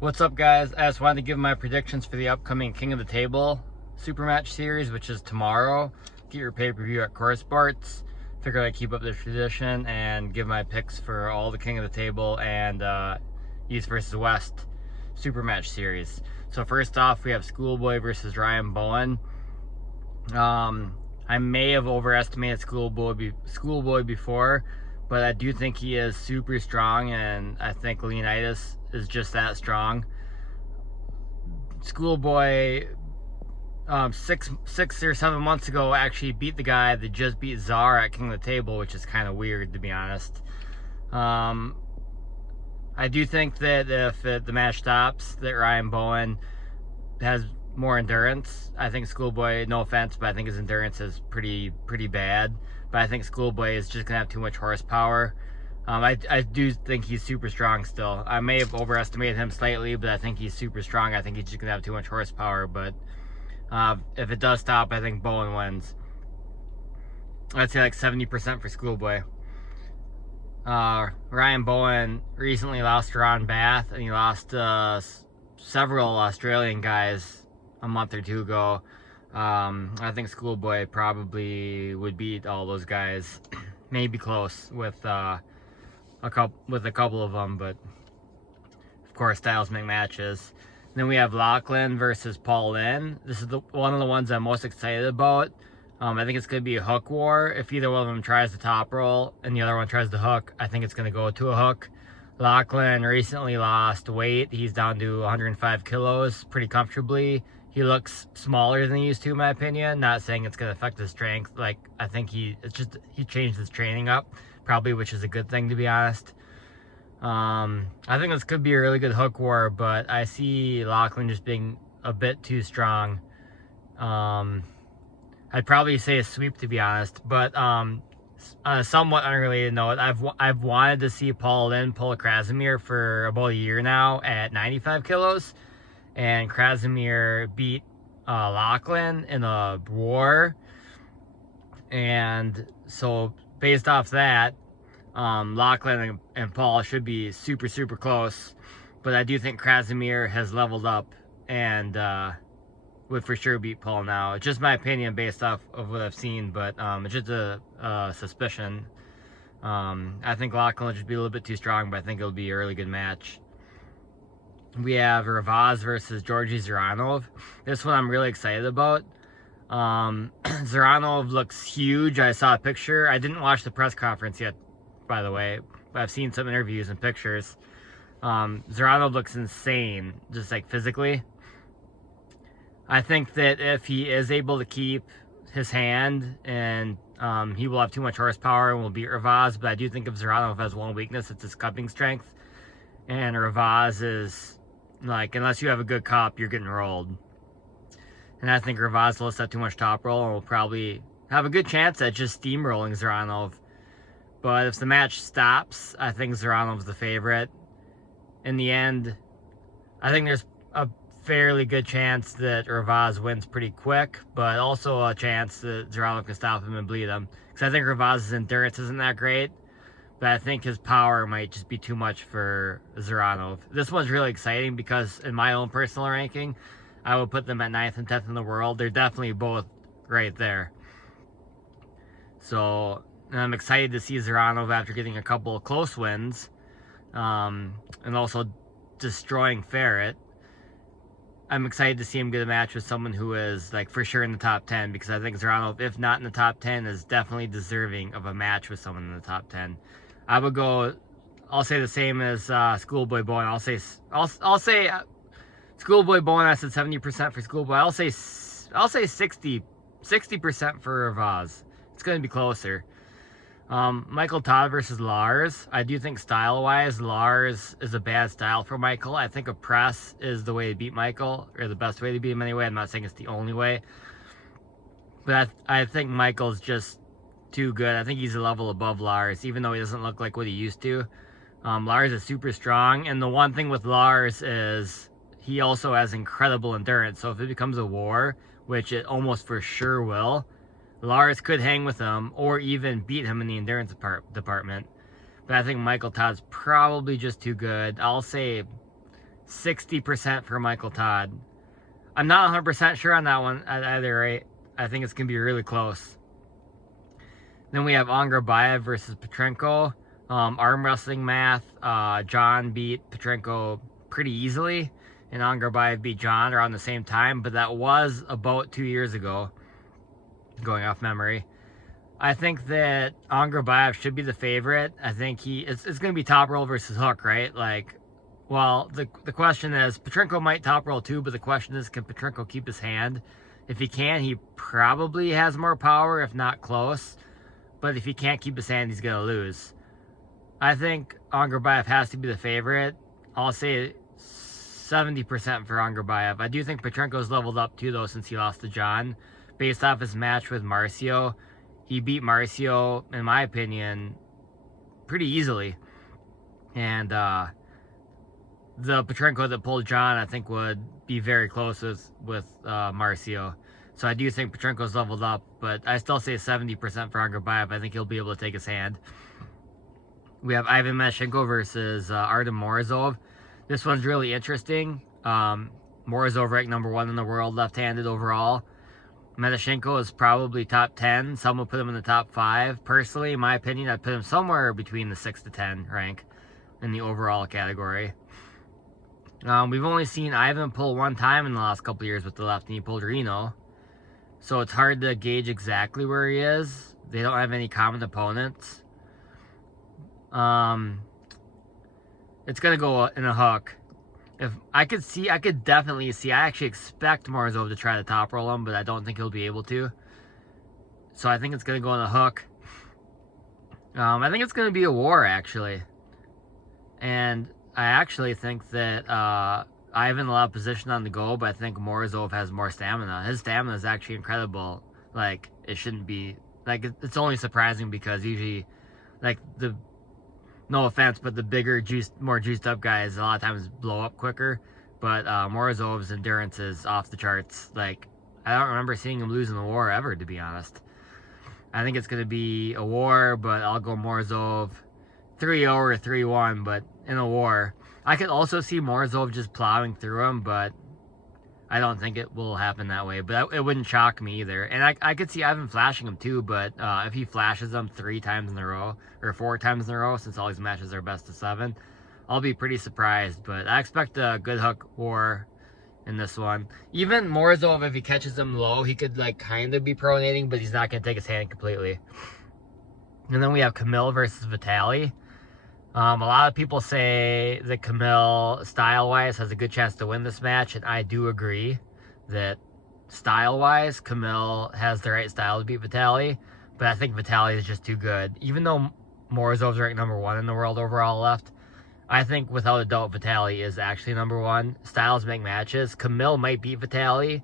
What's up, guys? I just wanted to give my predictions for the upcoming King of the Table Super Match Series, which is tomorrow. Get your pay-per-view at Core Sports. Figured I'd keep up the tradition and give my picks for all the King of the Table and East versus West Super Match Series. So first off, we have Schoolboy versus Ryan Bowen. I may have overestimated Schoolboy before, but I do think he is super strong, and I think Leonidas is just that strong. Schoolboy, 6 or 7 months ago, actually beat the guy that just beat Czar at King of the Table, which is kind of weird, to be honest. I do think that if the match stops, that Ryan Bowen has more endurance. I think Schoolboy, no offense, but I think his endurance is pretty bad. But I think Schoolboy is just gonna have too much horsepower. I do think he's super strong still. I may have overestimated him slightly, but I think he's super strong. I think he's just gonna have too much horsepower. But if it does stop, I think Bowen wins. I'd say like 70% for Schoolboy. Ryan Bowen recently lost to Ron Bath, and he lost several Australian guys a month or two ago. I think Schoolboy probably would beat all those guys. Maybe close with a couple of them, but of course styles make matches. And then we have Lachlan versus Paul Lynn. This is one of the ones I'm most excited about. I think it's going to be a hook war. If either one of them tries the top roll and the other one tries the hook, I think it's going to go to a hook. Lachlan recently lost weight. He's down to 105 kilos pretty comfortably. He looks smaller than he used to, in my opinion. Not saying it's going to affect his strength. Like, I think he changed his training up, probably, which is a good thing, to be honest. I think this could be a really good hook war, but I see Lachlan just being a bit too strong. I'd probably say a sweep, to be honest. But on a somewhat unrelated note, I've wanted to see Paul Lynn pull a Krasimir for about a year now at 95 kilos. And Krasimir beat Lachlan in a war. And so based off that, Lachlan and Paul should be super close. But I do think Krasimir has leveled up and would for sure beat Paul now. It's just my opinion based off of what I've seen, but it's just a suspicion. I think Lachlan will just be a little bit too strong, but I think it'll be a really good match. We have Ravaz versus Georgi Zaranov. This one I'm really excited about. Zaranov looks huge. I saw a picture. I didn't watch the press conference yet, by the way, but I've seen some interviews and pictures. Zaranov looks insane, just like physically. I think that if he is able to keep his hand, and he will have too much horsepower and will beat Ravaz, but I do think if Zaranov has one weakness, it's his cupping strength. And Ravaz is, like, unless you have a good cup, you're getting rolled. And I think Ravaz will have too much top roll and will probably have a good chance at just steamrolling Zaranov. But if the match stops, I think Zaranov's the favorite. In the end, I think there's a fairly good chance that Ravaz wins pretty quick, but also a chance that Zaranov can stop him and bleed him. Because I think Ravaz's endurance isn't that great, but I think his power might just be too much for Zaranov. This one's really exciting because in my own personal ranking, I would put them at 9th and 10th in the world. They're definitely both right there. So, and I'm excited to see Zaranov after getting a couple of close wins, and also destroying Ferret. I'm excited to see him get a match with someone who is, like, for sure in the top 10, because I think Zaranov, if not in the top 10, is definitely deserving of a match with someone in the top 10. I would go, I'll say the same as Schoolboy Bowen. I'll say Schoolboy Bowen, I said 70% for Schoolboy. I'll say 60% for Ravaz. It's going to be closer. Michael Todd versus Lars. I do think style-wise, Lars is a bad style for Michael. I think a press is the way to beat Michael, or the best way to beat him anyway. I'm not saying it's the only way. But I think Michael's just too good. I think he's a level above Lars, even though he doesn't look like what he used to. Lars is super strong, and the one thing with Lars is he also has incredible endurance. So if it becomes a war, which it almost for sure will, Lars could hang with him or even beat him in the endurance department. But I think Michael Todd's probably just too good. I'll say 60% for Michael Todd. I'm not 100% sure on that one either, right? I think it's going to be really close. Then we have Angrabayev versus Petrenko. Arm wrestling math, John beat Petrenko pretty easily, and Angrabayev beat John around the same time, but that was about 2 years ago, going off memory. I think that Angrabayev should be the favorite. I think it's going to be top roll versus hook, right? Like, well, the question is, Petrenko might top roll too, but the question is, can Petrenko keep his hand? If he can, he probably has more power, if not close. But if he can't keep his hand, he's going to lose. I think Angrabayev has to be the favorite. I'll say 70% for Angrabayev. I do think Petrenko's leveled up too, though, since he lost to John. Based off his match with Marcio, he beat Marcio, in my opinion, pretty easily. And the Petrenko that pulled John, I think, would be very close with Marcio. So I do think Petrenko's leveled up, but I still say 70% for Angrabayev. I think he'll be able to take his hand. We have Ivan Mashenko versus Artem Morozov. This one's really interesting. Morozov ranked number 1 in the world, left-handed overall. Mashenko is probably top 10. Some will put him in the top 5. Personally, in my opinion, I'd put him somewhere between the 6 to 10 rank in the overall category. We've only seen Ivan pull one time in the last couple years with the left, and he pulled Reno. So it's hard to gauge exactly where he is. They don't have any common opponents. It's going to go in a hook. If I could definitely see, I actually expect Morozov to try to top roll him, but I don't think he'll be able to. So I think it's going to go in a hook. I think it's going to be a war, actually. And I actually think that Ivan will have position on the go, but I think Morozov has more stamina. His stamina is actually incredible. Like, it shouldn't be... Like, it's only surprising because usually, like, no offense, but the bigger, more juiced up guys a lot of times blow up quicker. But Morozov's endurance is off the charts. Like, I don't remember seeing him lose in the war ever, to be honest. I think it's going to be a war, but I'll go Morozov 3-0 or 3-1, but in a war. I could also see Morozov just plowing through him, but I don't think it will happen that way. But it wouldn't shock me either. And I could see Ivan flashing him too, but if he flashes him 3 times in a row, or 4 times in a row, since all these matches are best of 7, I'll be pretty surprised. But I expect a good hook war in this one. Even Morozov, if he catches him low, he could like kind of be pronating, but he's not going to take his hand completely. And then we have Kamil versus Vitali. A lot of people say that Kamil, style-wise, has a good chance to win this match, and I do agree that style-wise, Kamil has the right style to beat Vitali, but I think Vitali is just too good. Even though Morozov's ranked number 1 in the world overall left, I think without a doubt Vitali is actually number 1. Styles make matches. Kamil might beat Vitali.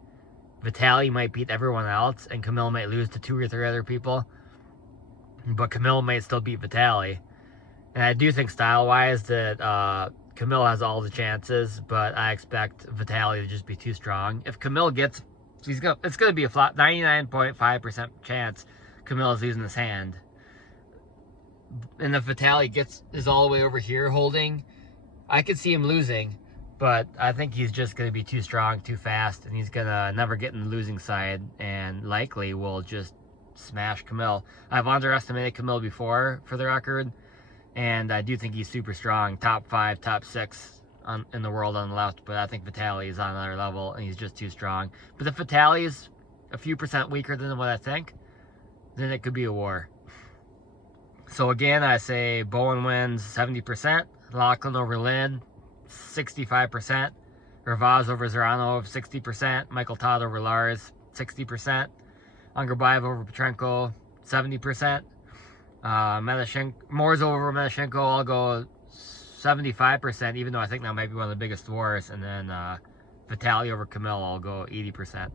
Vitali might beat everyone else, and Kamil might lose to 2 or 3 other people, but Kamil might still beat Vitali. And I do think style-wise that Kamil has all the chances, but I expect Vitali to just be too strong. If Kamil gets... it's going to be a flat 99.5% chance Kamil is losing his hand. And if Vitali is all the way over here holding, I could see him losing. But I think he's just going to be too strong, too fast, and he's going to never get in the losing side, and likely will just smash Kamil. I've underestimated Kamil before, for the record. And I do think he's super strong, top 5, top 6 in the world on the left. But I think Vitali is on another level, and he's just too strong. But if Vitali is a few percent weaker than what I think, then it could be a war. So again, I say Bowen wins 70%, Lachlan over Lynn 65%, Ravaz over Zaranov 60%, Michael Todd over Lars 60%, Angrabayev over Petrenko 70%. Morozov over Mashenko, I'll go 75%, even though I think that might be one of the biggest wars. And then Vitali over Kamil, I'll go 80%.